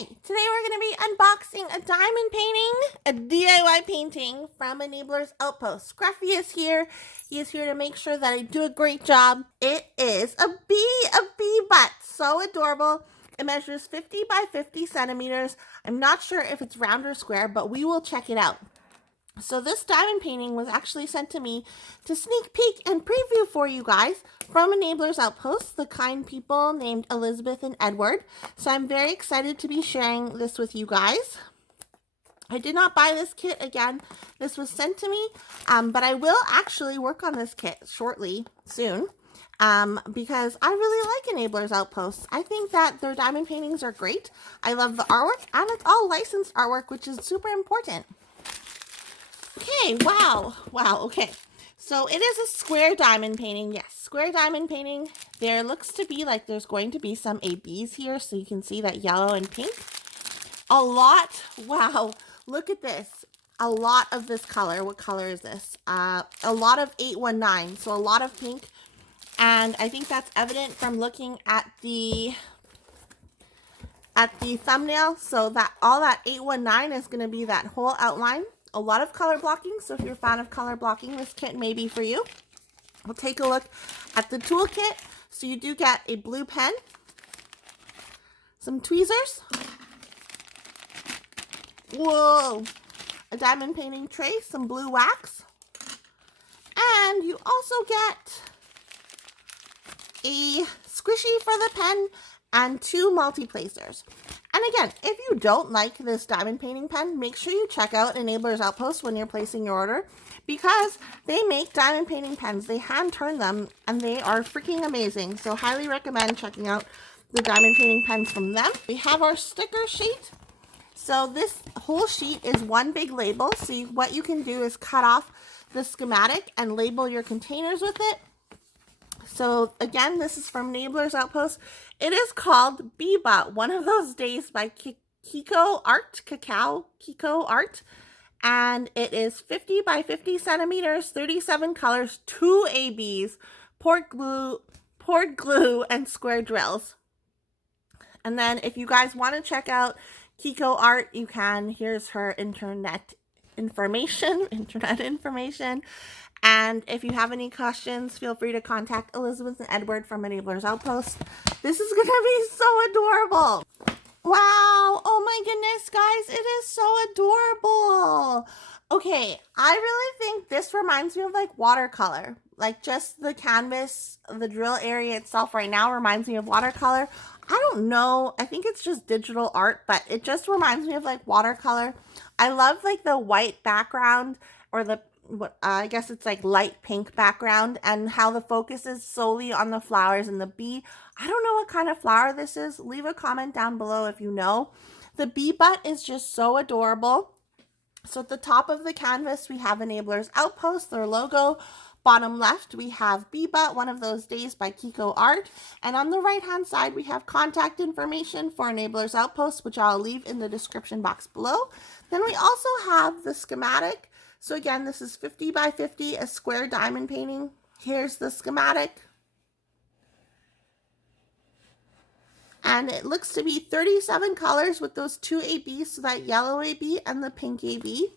Today we're going to be unboxing a diamond painting, a DIY painting from Enabler's Outpost. Scruffy is here. He is here to make sure that I do a great job. It is a bee butt. So adorable. It measures 50 by 50 centimeters. I'm not sure if it's round or square, but we will check it out. So this diamond painting was actually sent to me to sneak peek and preview for you guys from Enabler's Outpost, the kind people named Elizabeth and Edward. So I'm very excited to be sharing this with you guys. I did not buy this kit again. This was sent to me, but I will actually work on this kit shortly, soon, because I really like Enabler's Outpost. I think that their diamond paintings are great. I love the artwork, and it's all licensed artwork, which is super important. Okay, wow, okay. So it is a square diamond painting. Yes, square diamond painting. There looks to be like there's going to be some ABs here, so you can see that yellow and pink. A lot, wow, look at this. A lot of this color. What color is this? A lot of 819, so a lot of pink. And I think that's evident from looking at the thumbnail. So that all that 819 is going to be that whole outline. A lot of color blocking, so if you're a fan of color blocking, this kit may be for you. We'll take a look at the toolkit. So you do get a blue pen, some tweezers, whoa, a diamond painting tray, some blue wax, and you also get a squishy for the pen and 2 multi-placers. And again, if you don't like this diamond painting pen, make sure you check out Enabler's Outpost when you're placing your order, because they make diamond painting pens. They hand turn them and they are freaking amazing. So highly recommend checking out the diamond painting pens from them. We have our sticker sheet. So this whole sheet is one big label. So what you can do is cut off the schematic and label your containers with it. So again, this is from Enabler's Outpost. It is called Bee-Bot, One of Those Days by Kikoe Art. And it is 50 by 50 centimeters, 37 colors, 2 ABs, poured glue, and square drills. And then if you guys want to check out Kikoe Art, you can. Here's her internet information. And if you have any questions, feel free to contact Elizabeth and Edward from Enabler's Outpost. This is going to be so adorable. Wow. Oh my goodness, guys. It is so adorable. Okay. I really think this reminds me of like watercolor. Like just the canvas, the drill area itself right now reminds me of watercolor. I don't know. I think it's just digital art, but it just reminds me of like watercolor. I love like the white background, or the I guess it's like light pink background, and how the focus is solely on the flowers and the bee. I don't know what kind of flower this is. Leave a comment down below if you know. The bee butt is just so adorable. So at the top of the canvas, we have Enabler's Outpost, their logo. Bottom left, we have Bee-Bot, One of Those Days by Kikoe Art. And on the right-hand side, we have contact information for Enabler's Outpost, which I'll leave in the description box below. Then we also have the schematic. So again, this is 50 by 50, a square diamond painting. Here's the schematic. And it looks to be 37 colors with those 2 ABs, so that yellow AB and the pink AB.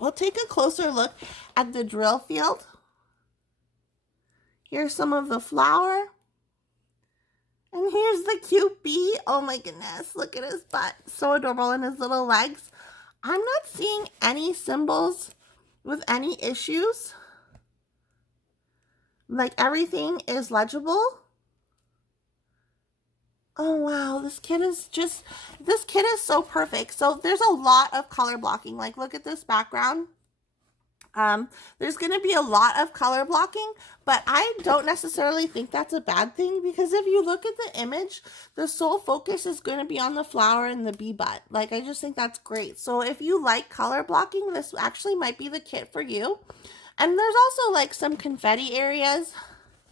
We'll take a closer look at the drill field. Here's some of the flower. And here's the cute bee. Oh my goodness, look at his butt. So adorable, and his little legs. I'm not seeing any symbols with any issues. Like everything is legible. Oh wow, this kit is so perfect. So there's a lot of color blocking. Like look at this background. There's going to be a lot of color blocking, but I don't necessarily think that's a bad thing, because if you look at the image, the sole focus is going to be on the flower and the bee butt. Like, I just think that's great. So if you like color blocking, this actually might be the kit for you. And there's also like some confetti areas.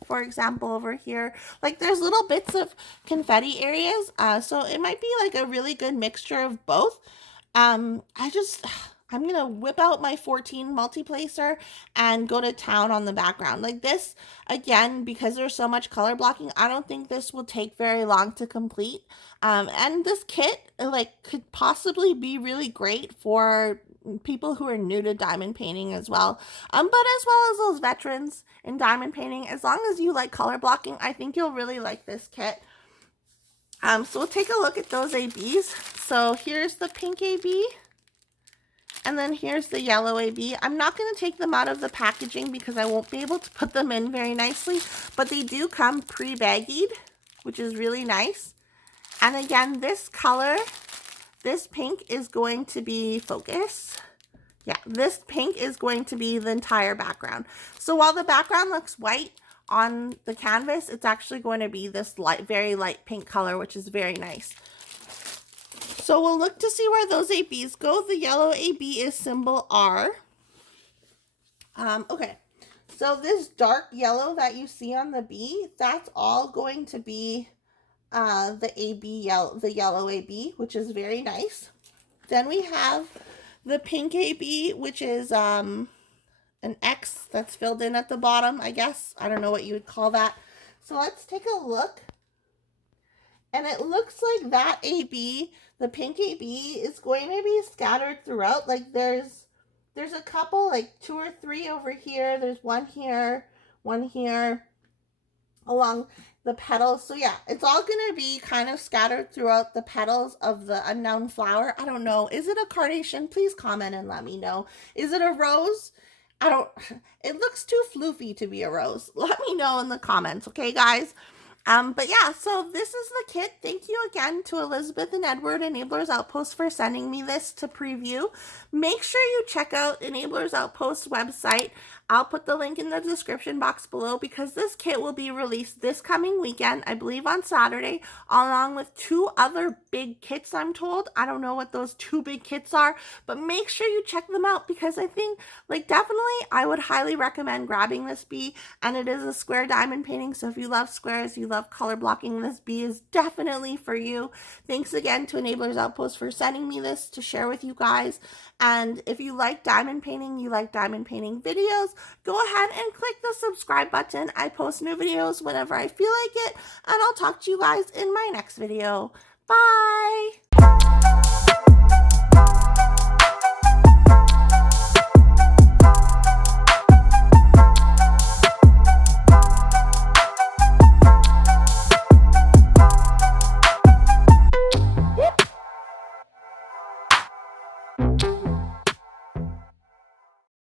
For example, over here, like there's little bits of confetti areas. So it might be like a really good mixture of both. I'm going to whip out my 14 multi-placer and go to town on the background. Like this, again, because there's so much color blocking, I don't think this will take very long to complete. And this kit, like, could possibly be really great for people who are new to diamond painting as well. But as well as those veterans in diamond painting, as long as you like color blocking, I think you'll really like this kit. So we'll take a look at those ABs. So here's the pink AB. And then here's the yellow AB. I'm not going to take them out of the packaging because I won't be able to put them in very nicely, but they do come pre-baggied, which is really nice. And again, this color, this pink is going to be focus. Yeah, this pink is going to be the entire background. So while the background looks white on the canvas, it's actually going to be this light, very light pink color, which is very nice. So we'll look to see where those ABs go. The yellow AB is symbol R. Okay, so this dark yellow that you see on the B, that's all going to be the yellow AB, which is very nice. Then we have the pink AB, which is an X that's filled in at the bottom, I guess. I don't know what you would call that. So let's take a look. And it looks like that AB, the pink AB, is going to be scattered throughout. Like there's a couple, like 2 or 3 over here. There's one here along the petals. So yeah, it's all going to be kind of scattered throughout the petals of the unknown flower. I don't know. Is it a carnation? Please comment and let me know. Is it a rose? It looks too floofy to be a rose. Let me know in the comments, okay, guys? But yeah, so this is the kit. Thank you again to Elizabeth and Edward, Enablers Outpost, for sending me this to preview. Make sure you check out Enablers Outpost website. I'll put the link in the description box below because this kit will be released this coming weekend, I believe on Saturday, along with 2 other big kits, I'm told. I don't know what those 2 big kits are, but make sure you check them out because I think, like, definitely I would highly recommend grabbing this bee, and it is a square diamond painting, so if you love squares, you love color blocking, this bee is definitely for you. Thanks again to Enablers Outpost for sending me this to share with you guys. And if you like diamond painting, you like diamond painting videos, go ahead and click the subscribe button. I post new videos whenever I feel like it, and I'll talk to you guys in my next video. Bye!